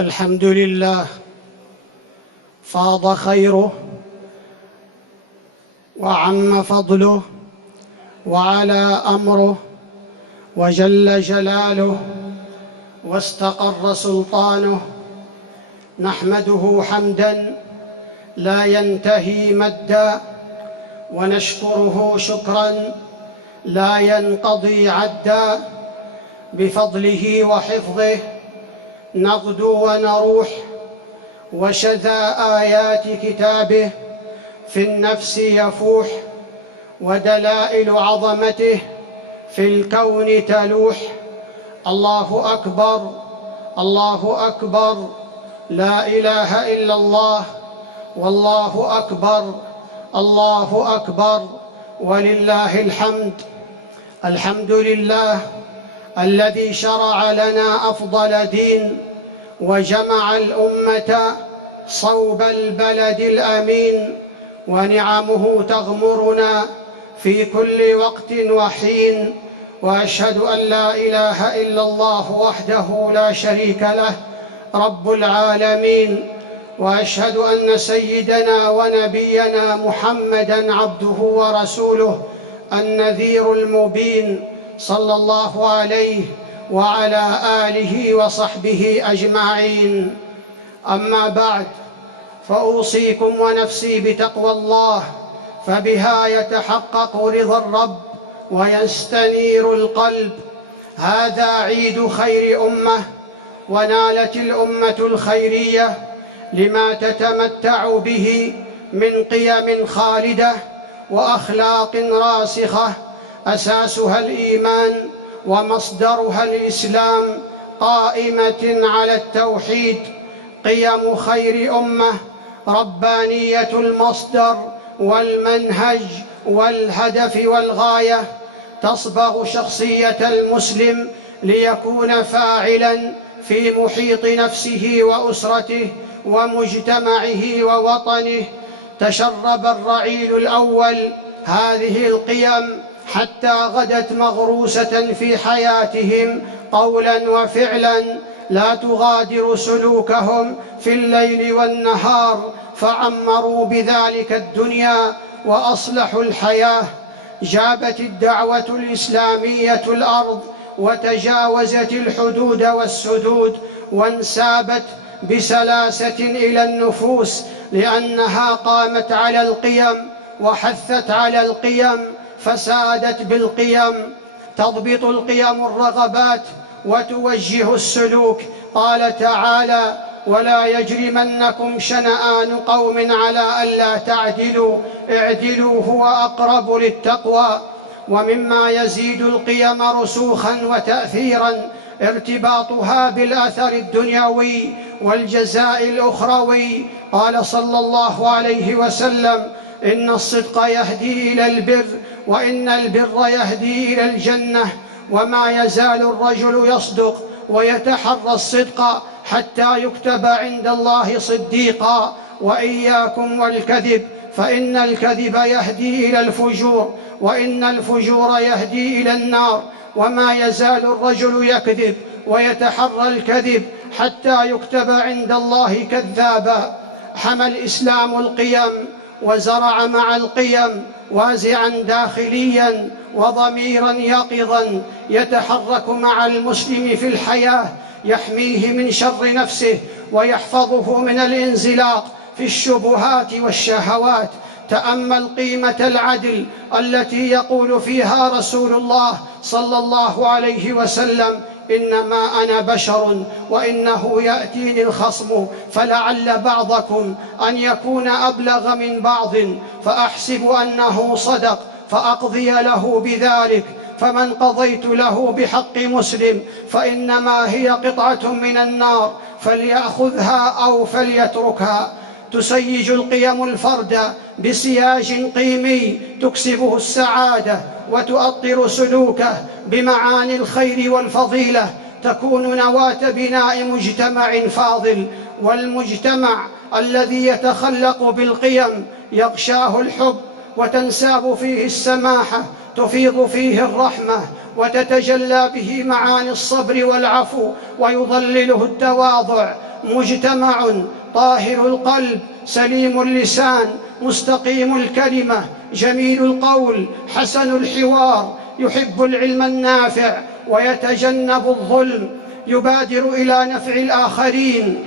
الحمد لله فاض خيره وعم فضله وعلى أمره وجل جلاله واستقر سلطانه. نحمده حمداً لا ينتهي مدًا، ونشكره شكراً لا ينقضي عدًا. بفضله وحفظه نغدو ونروح، وشذا آيات كتابه في النفس يفوح، ودلائل عظمته في الكون تلوح. الله أكبر، الله أكبر، لا إله إلا الله، والله أكبر، الله أكبر، ولله الحمد. الحمد لله الذي شرع لنا أفضل دين، وجمع الأمة صوب البلد الأمين، ونعمه تغمرنا في كل وقت وحين. وأشهد أن لا إله إلا الله وحده لا شريك له رب العالمين، وأشهد أن سيدنا ونبينا محمدًا عبده ورسوله النذير المبين، صلى الله عليه وعلى آله وصحبه أجمعين. أما بعد، فأوصيكم ونفسي بتقوى الله، فبها يتحقق رضا الرب ويستنير القلب. هذا عيد خير أمة، ونالت الأمة الخيرية لما تتمتع به من قيم خالدة وأخلاق راسخة، أساسها الإيمان ومصدرها الإسلام، قائمة على التوحيد. قيم خير أمة ربانية المصدر والمنهج والهدف والغاية، تصبغ شخصية المسلم ليكون فاعلاً في محيط نفسه وأسرته ومجتمعه ووطنه. تشرب الرعيل الأول هذه القيم حتى غدت مغروسة في حياتهم قولاً وفعلاً، لا تغادر سلوكهم في الليل والنهار، فعمروا بذلك الدنيا وأصلحوا الحياة. جابت الدعوة الإسلامية الأرض، وتجاوزت الحدود والسدود، وانسابت بسلاسة إلى النفوس، لأنها قامت على القيم وحثت على القيم، فسادت بالقيم. تضبط القيم الرغبات وتوجه السلوك. قال تعالى: ولا يجرمنكم شنآن قوم على ألا تعدلوا اعدلوا هو أقرب للتقوى. ومما يزيد القيم رسوخاً وتأثيراً ارتباطها بالأثر الدنيوي والجزاء الأخروي. قال صلى الله عليه وسلم: إن الصدق يهدي إلى البر، وإن البر يهدي إلى الجنة. وما يزال الرجل يصدق ويتحرى الصدق حتى يكتب عند الله صديقا. وإياكم والكذب، فإن الكذب يهدي إلى الفجور، وإن الفجور يهدي إلى النار. وما يزال الرجل يكذب ويتحرى الكذب حتى يكتب عند الله كذابا. حمى الإسلام القيم، وزرع مع القيم وازعاً داخلياً وضميراً يقظاً يتحرك مع المسلم في الحياة، يحميه من شر نفسه ويحفظه من الانزلاق في الشبهات والشهوات. تأمل قيمة العدل التي يقول فيها رسول الله صلى الله عليه وسلم: إنما أنا بشر وإنه يأتيني الخصم، فلعل بعضكم أن يكون أبلغ من بعض، فأحسب أنه صدق فأقضي له بذلك. فمن قضيت له بحق مسلم فإنما هي قطعة من النار، فليأخذها أو فليتركها. تسيج القيم الفرد بسياج قيمي تكسبه السعادة وتؤطر سلوكه بمعاني الخير والفضيلة، تكون نواة بناء مجتمع فاضل. والمجتمع الذي يتخلق بالقيم يغشاه الحب، وتنساب فيه السماحة، تفيض فيه الرحمة، وتتجلى به معاني الصبر والعفو، ويضلله التواضع. مجتمع طاهر القلب سليم اللسان مستقيم الكلمة جميل القول حسن الحوار يحب العلم النافع ويتجنب الظلم، يبادر إلى نفع الآخرين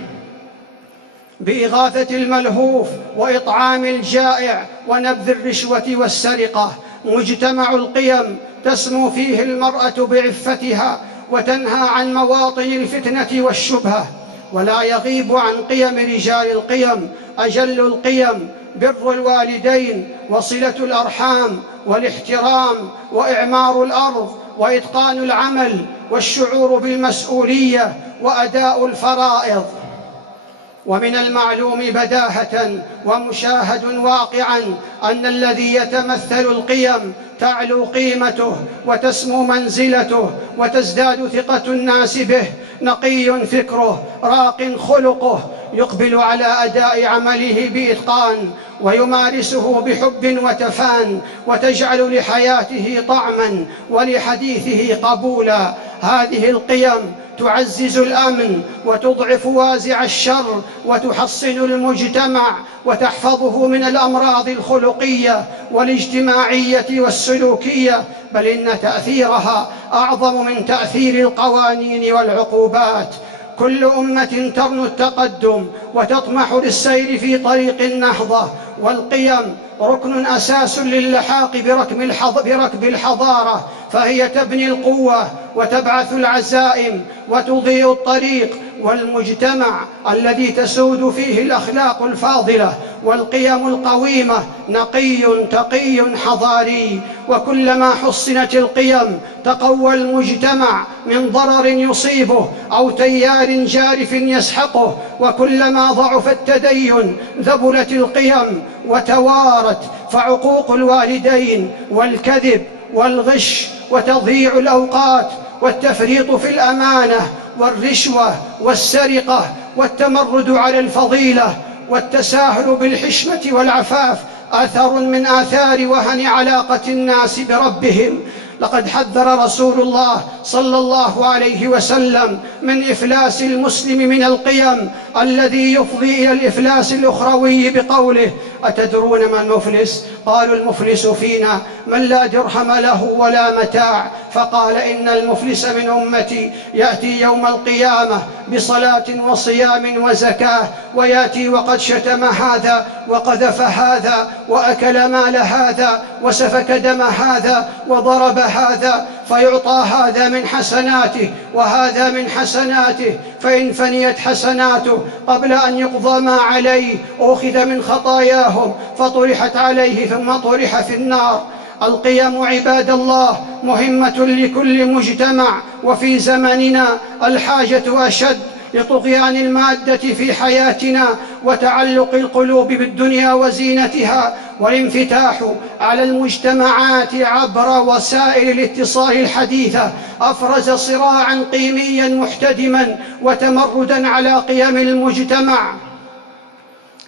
بإغاثة الملهوف وإطعام الجائع ونبذ الرشوة والسرقة. مجتمع القيم تسمو فيه المرأة بعفتها وتنهى عن مواطن الفتنة والشبهة، ولا يغيب عن قيم رجال القيم أجل القيم بر الوالدين وصلة الأرحام والاحترام وإعمار الأرض وإتقان العمل والشعور بالمسؤولية وأداء الفرائض. ومن المعلوم بداهة ومشاهد واقعا أن الذي يتمثل القيم تعلو قيمته وتسمو منزلته وتزداد ثقة الناس به، نقي فكره راق خلقه يقبل على أداء عمله بإتقان ويمارسه بحب وتفان، وتجعل لحياته طعما ولحديثه قبولا. هذه القيم تعزز الأمن وتضعف وازع الشر وتحصن المجتمع وتحفظه من الأمراض الخلقية والاجتماعية والسلوكية، بل إن تأثيرها أعظم من تأثير القوانين والعقوبات. كل أمة ترنو التقدم وتطمح للسير في طريق النهضة، والقيم ركن أساس للحاق بركب الحضارة، فهي تبني القوة وتبعث العزائم وتضيء الطريق. والمجتمع الذي تسود فيه الأخلاق الفاضلة والقيم القويمة نقي تقي حضاري. وكلما حصنت القيم تقوى المجتمع من ضرر يصيبه أو تيار جارف يسحقه، وكلما ضعف التدين ذبلت القيم وتوارت، فعقوق الوالدين والكذب والغش وتضييع الأوقات والتفريط في الأمانة والرشوة والسرقة والتمرد على الفضيلة والتساهل بالحشمة والعفاف أثر من آثار وهن علاقة الناس بربهم. لقد حذر رسول الله صلى الله عليه وسلم من إفلاس المسلم من القيم الذي يفضي إلى الإفلاس الأخروي بقوله: أتدرون ما المفلس؟ قالوا: المفلس فينا من لا درهم له ولا متاع. فقال: إن المفلس من أمتي يأتي يوم القيامة بصلاة وصيام وزكاة، ويأتي وقد شتم هذا وقذف هذا وأكل مال هذا وسفك دم هذا وضرب هذا، فيعطى هذا من حسناته وهذا من حسناته، فإن فنيت حسناته قبل أن يقضى ما عليه أخذ من خطاياهم فطرحت عليه ثم طرح في النار. القيم عباد الله مهمة لكل مجتمع، وفي زمننا الحاجة أشد لطغيان المادة في حياتنا وتعلق القلوب بالدنيا وزينتها، والانفتاح على المجتمعات عبر وسائل الاتصال الحديثة أفرز صراعا قيميا محتدما وتمردا على قيم المجتمع.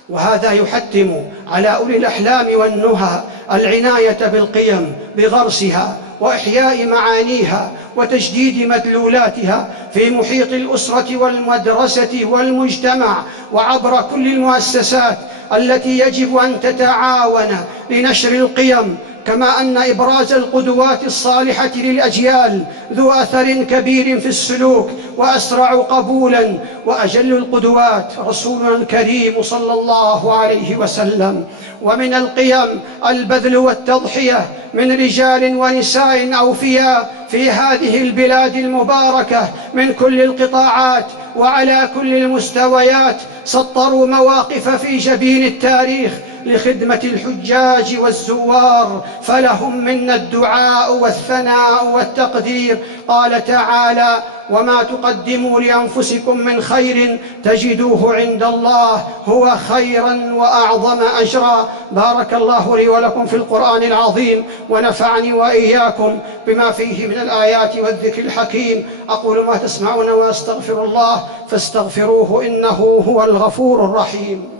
وهذا يحتم على أولي الأحلام والنهى العناية بالقيم بغرسها وإحياء معانيها وتجديد مدلولاتها في محيط الأسرة والمدرسة والمجتمع وعبر كل المؤسسات التي يجب أن تتعاون لنشر القيم، كما أن إبراز القدوات الصالحة للأجيال ذو أثر كبير في السلوك وأسرع قبولا. وأجل القدوات رسولنا الكريم صلى الله عليه وسلم. ومن القيم البذل والتضحية من رجال ونساء أوفياء في هذه البلاد المباركة من كل القطاعات وعلى كل المستويات، سطروا مواقف في جبين التاريخ لخدمة الحجاج والزوار، فلهم منا الدعاء والثناء والتقدير. قال تعالى: وما تقدموا لأنفسكم من خير تجدوه عند الله هو خيرا وأعظم أجرا. بارك الله لي ولكم في القرآن العظيم، ونفعني وإياكم بما فيه من الآيات والذكر الحكيم. أقول ما تسمعون وأستغفر الله فاستغفروه إنه هو الغفور الرحيم.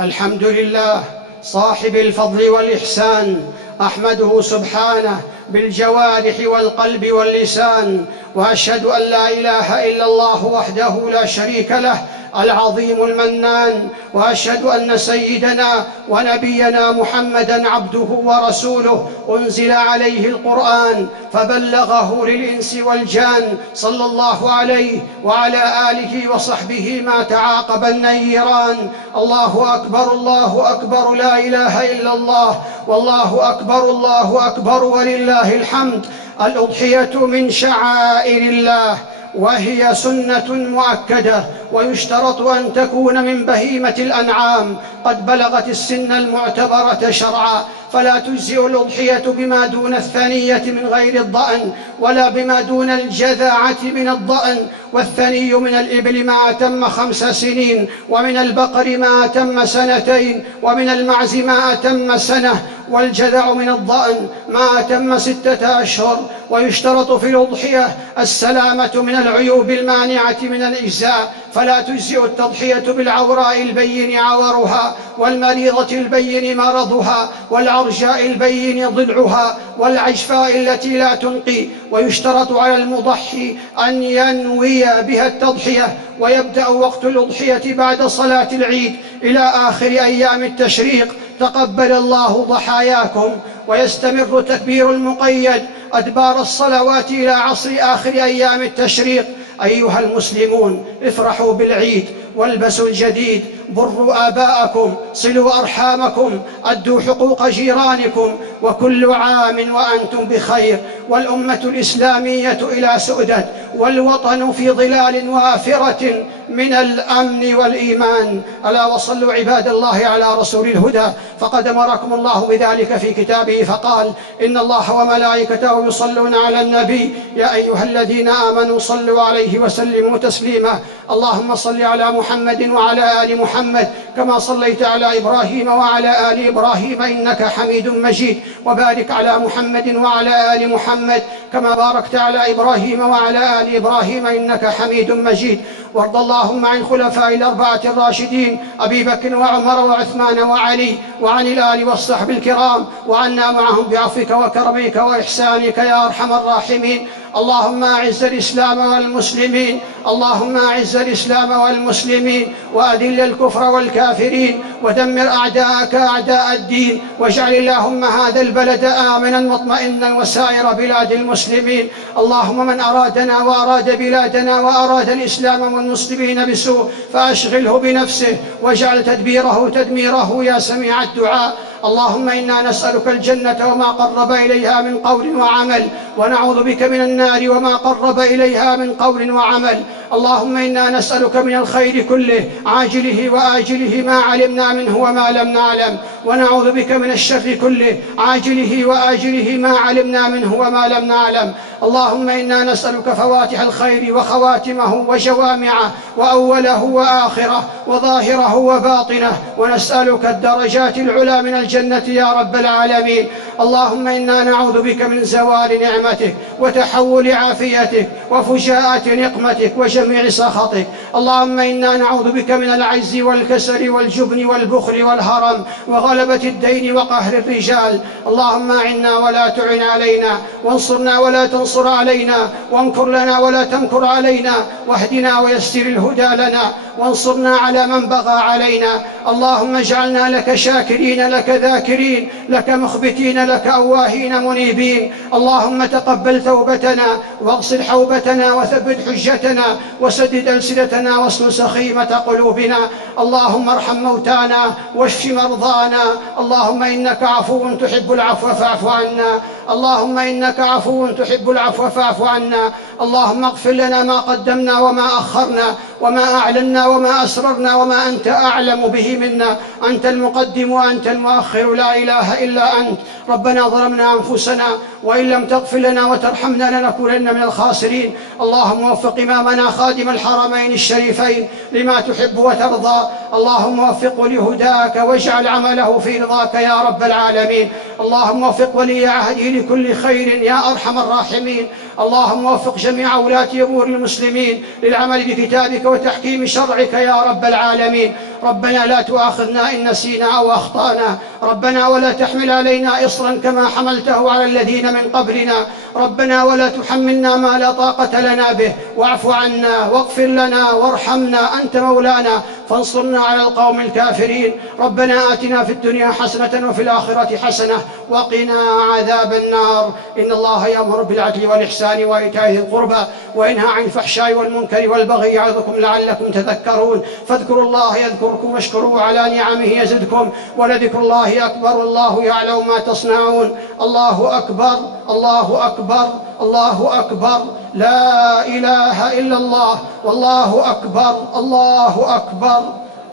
الحمد لله صاحب الفضل والإحسان، أحمده سبحانه بالجوارح والقلب واللسان، وأشهد أن لا إله إلا الله وحده لا شريك له العظيم المنان، وأشهد أن سيدنا ونبينا محمدًا عبده ورسوله، أنزل عليه القرآن فبلغه للإنس والجان، صلى الله عليه وعلى آله وصحبه ما تعاقب النيران. الله أكبر الله أكبر، لا إله إلا الله، والله أكبر الله أكبر ولله الحمد. الأضحية من شعائر الله، وهي سنة مؤكدة، ويشترط أن تكون من بهيمة الأنعام قد بلغت السن المعتبرة شرعا، فلا تجزئ الأضحية بما دون الثنية من غير الضأن، ولا بما دون الجذعة من الضأن، والثني من الإبل ما أتم 5 سنين، ومن البقر ما أتم 2 سنين، ومن المعز ما أتم 1 سنة، والجذع من الضأن ما أتم 6 أشهر. ويشترط في الأضحية السلامة من العيوب المانعة من الإجزاء، فلا تجزئ التضحية بالعوراء البين عورها، والمريضة البين مرضها، والعرجاء البين ضلعها، والعجفاء التي لا تنقي. ويشترط على المضحي أن ينوي بها التضحية، ويبدأ وقت الأضحية بعد صلاة العيد إلى آخر أيام التشريق، تقبل الله ضحاياكم، ويستمر تكبير المقيد أدبار الصلوات إلى عصر آخر أيام التشريق. أيها المسلمون، افرحوا بالعيد، والبسوا الجديد، بروا آباءكم، صلوا أرحامكم، أدوا حقوق جيرانكم، وكل عام وأنتم بخير، والأمة الإسلامية إلى سؤدد، والوطن في ظلال وافرة من الأمن والإيمان. ألا وصلوا عباد الله على رسول الهدى، فقد أمركم الله بذلك في كتابه فقال: إن الله وملائكته يصلون على النبي يا أيها الذين آمنوا صلوا عليه وسلموا تسليما. اللهم صل على محمد وعلى آل محمد كما صليت على إبراهيم وعلى آل إبراهيم إنك حميد مجيد، وبارك على محمد وعلى آل محمد كما باركت على إبراهيم وعلى آل إبراهيم إنك حميد مجيد. وارض اللهم عن الخلفاء الأربعة الراشدين أبي بكر وعمر وعثمان وعلي، وعن الآل والصحب الكرام، وعنا معهم بعفوك وكرمك وإحسانك يا أرحم الراحمين. اللهم أعز الإسلام والمسلمين، اللهم أعز الإسلام والمسلمين، وأذل الكفر والكافرين، ودمر أعداءك أعداء الدين، واجعل اللهم هذا البلد آمنا مطمئنا وسائر بلاد المسلمين. اللهم من أرادنا وأراد بلادنا وأراد الإسلام والمسلمين بسوء فأشغله بنفسه، واجعل تدبيره تدميره يا سميع الدعاء. اللهم إنا نسألك الجنة وما قرب إليها من قول وعمل، ونعوذ بك من النار وما قرب إليها من قول وعمل. اللهم إنا نسألك من الخير كله عاجله وآجله ما علمنا منه وما لم نعلم، ونعوذ بك من الشر كله عاجله وآجله ما علمنا منه وما لم نعلم. اللهم إنا نسألك فواتح الخير وخواتمه وجوامعه وأوله وآخره وظاهره وباطنه، ونسألك الدرجات العلى من الجنة يا رب العالمين. اللهم إنا نعوذ بك من زوال نعمتك وتحول عافيتك وفجاءة نقمتك وجميع سخطك. اللهم إنا نعوذ بك من العجز والكسل والجبن والبخل والهرم وغلبة الدين وقهر الرجال. اللهم أعنا ولا تعن علينا، وانصرنا ولا تنصر علينا، وامكر لنا ولا تمكر علينا، واهدنا ويسر الهدى لنا، وانصرنا على من بغى علينا. اللهم اجعلنا لك شاكرين، لك ذاكرين، لك مخبتين، لك أواهين منيبين. اللهم تقبل توبتنا، واغسل حوبتنا، وثبت حجتنا، وسدد ألسنتنا، واسلل سخيمة قلوبنا. اللهم ارحم موتانا، واشف مرضانا. اللهم إنك عفو تحب العفو فاعف عنا. اللهم إنك عفو تحب العفو فاعف عنا. اللهم اغفر لنا ما قدمنا وما أخرنا، وما أعلنا وما أسررنا، وما أنت أعلم به منا. أنت المقدم وأنت المؤخر، لا إله إلا أنت. ربنا ظلمنا أنفسنا، وإن لم تغفر لنا وترحمنا لنكونن من الخاسرين. اللهم وفق إمامنا خادم الحرمين الشريفين لما تحب وترضى. اللهم وفقه لهداك، واجعل عمله في رضاك يا رب العالمين. اللهم وفق ولي عهده لكل خير يا أرحم الراحمين. اللهم وفق جميع ولاة أمور المسلمين للعمل بكتابك وتحكيم شرعك يا رب العالمين. ربنا لا تؤاخذنا إن نسينا أو أخطأنا، ربنا ولا تحمل علينا إصرا كما حملته على الذين من قبلنا، ربنا ولا تحملنا ما لا طاقة لنا به، واعف عنا واغفر لنا وارحمنا، أنت مولانا فانصرنا على القوم الكافرين. ربنا آتنا في الدنيا حسنة وفي الآخرة حسنة وقنا عذاب النار. إن الله يأمر بالعدل والإحسان وإيتاء ذي القربى وينهى عن الفحشاء والمنكر والبغي يعظكم لعلكم تذكرون. فاذكروا الله يذكركم واشكروه على نعمه يزدكم ولذكر الله أكبر والله يعلم ما تصنعون. الله أكبر الله أكبر الله أكبر، لا إله إلا الله والله أكبر الله أكبر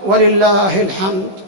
ولله الحمد.